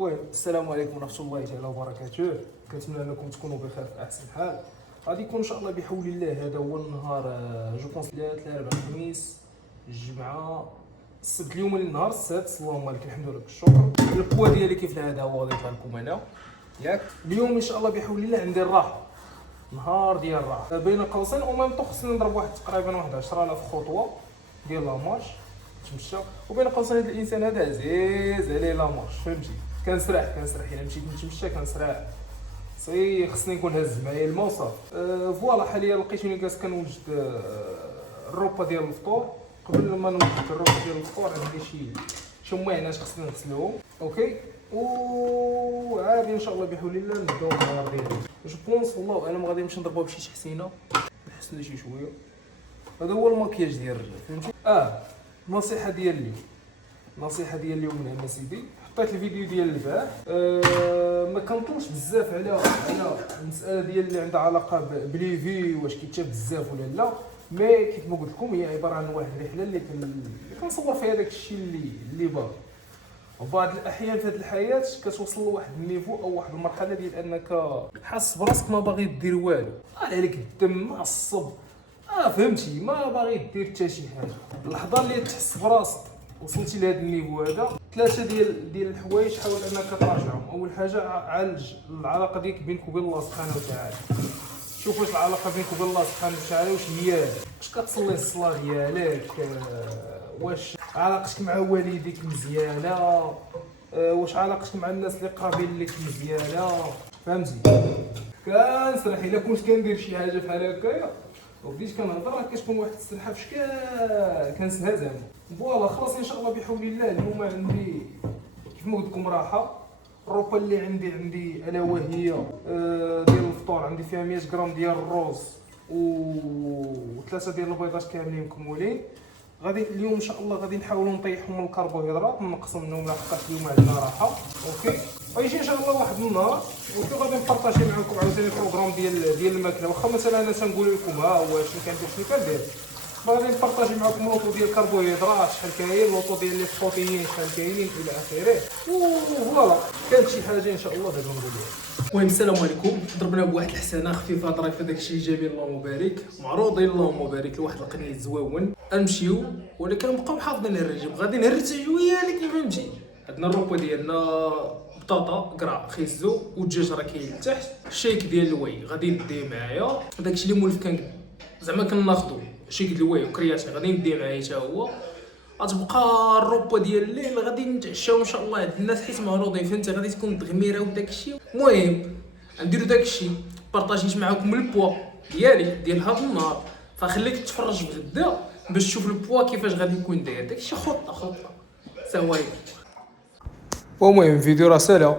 المهم السلام عليكم ورحمه الله تعالى وبركاته. كنتمنى انكم تكونوا بخير في احسن حال. غادي يكون ان شاء الله بحول الله هذا هو النهار جو بونس ثلاث الاربعاء الخميس الجمعه السبت. اليوم النهار السادس، اللهم لك الحمد ولك الشكر. البوا ديالي كيف العاده هو غادي يطلع لكم انا ياك. اليوم ان شاء الله بحول الله عندي الراحه، نهار ديال الراحه بين قوسين. وميم طو خصني نضرب واحد تقريبا 10000 خطوه ديال لا مارش نتمشى، وبين قوسين هذا الانسان هذا عزيز عليه لا مارش، فهمتي؟ كنسرح الا مشيت نتمشى كنسرح صي، خصني نكون هز معايا الماء وصافي. فوالا حاليا لقيتوني جالس كنوجد الروبا ديال الفطور. قبل ما نوجد الروبا ديال الفطور عندي شي معينات خصني نغسلهم، اوكي. وعادي ان شاء الله بحول الله نبداو النهار ديالي. جو بونس والله اعلم غادي نمشي نضربها بشي حسينه نحسن شي شويه. هذا هو الماكياج ديال الرجال، فهمتي؟ النصيحه ديال اليوم من عند سيدي. حطيت الفيديو ديال البارح، ما كنطولش بزاف على المساله ديال اللي عندها علاقه بليفي واش كيتشاف بزاف ولا لا. مي كيف ما قلت لكم هي عباره عن واحد الرحله اللي كنصور فيها داك الشيء اللي باغي. وبعض الاحيان في هذه الحياه كتوصل لواحد النيفو او واحد المرحله ديال انك حاس براسك ما باغي دير والو، عليك الدم معصب، فهمتي؟ ما باغي دير حتى شي حاجه. اللحظه اللي تحس براسك وصلتي لهذا النيفو هذا، ثلاثه ديال الحوايج حاول انك تراجعهم. اول حاجه عالج العلاقه ديالك بينك وبين الله سبحانه وتعالى. شوف واش العلاقه بينك وبين الله سبحانه وتعالى واش هي، واش كتصلي الصلاه ديالك، واش علاقتك مع والديك مزيانه، واش علاقتك مع الناس اللي قرابين لك مزيانه، فهمتي؟ كنسرح الا كنت كندير شي حاجه بحال هكايا وبديت كنهضر راه كتكون واحد السرحه فشكال كنسها زعما. فوالا خلاص ان شاء الله بحول الله. اليوم عندي كيف ما قلت لكم راحه. الروبا اللي عندي الا وهي ديال الفطور، عندي فيها 100 غرام ديال الرز وثلاثه ديال البيضات كاملين مكمولين. غادي اليوم ان شاء الله غادي نحاولوا نطيحهم من الكربوهيدرات ونقصوا منهم لحقاش اليوم عندنا راحه، اوكي. غيجي ان شاء الله واحد النهار اوكي غادي نبارطاجي معكم عاوتاني البروغرام ديال الماكله. واخا مثلا انا تنقول لكم ها هو شنو كندير شنو كندير، غادي نبارطاجي معكم لوطو ديال الكربوهيدرات شحال كاين، لوطو ديال لي بروتيين شحال كاينين الى اخره. وفوالا كانت شي حاجه ان شاء الله دابا نقولوها. المهم السلام عليكم. ضربنا بواحد الحسنه خفيفه ظريفه داكشي جميل اللهم بارك، معروضين اللهم بارك لواحد القنيه زواون. نمشيو ولكن نبقاو محافظين الرجيم. غادي نهرسوا شويه لكن فهمتي. عندنا الروبا ديالنا بطاطا قرع خيزو والدجاج راه كاين لتحت. الشيك ديال الواي غادي نديه معايا، داكشي اللي مولف كان زعما كناخذو شيك ديال الواي وكرياتين غادي نديه معايا حتى هو. غتبقى الروبا ديال الليل غادي نتعشاو ان شاء الله عند الناس حيت معروضين، فهمتي؟ غادي تكون تغميره وداكشي. المهم نديرو داكشي. بارطاجيت معاكم البوا ديالي ديال هذا النهار، فخليك تتفرج بغدا باش تشوف البوا كيفاش غادي يكون داير. داكشي خطه سوايا. المهم فيديو راه سالا.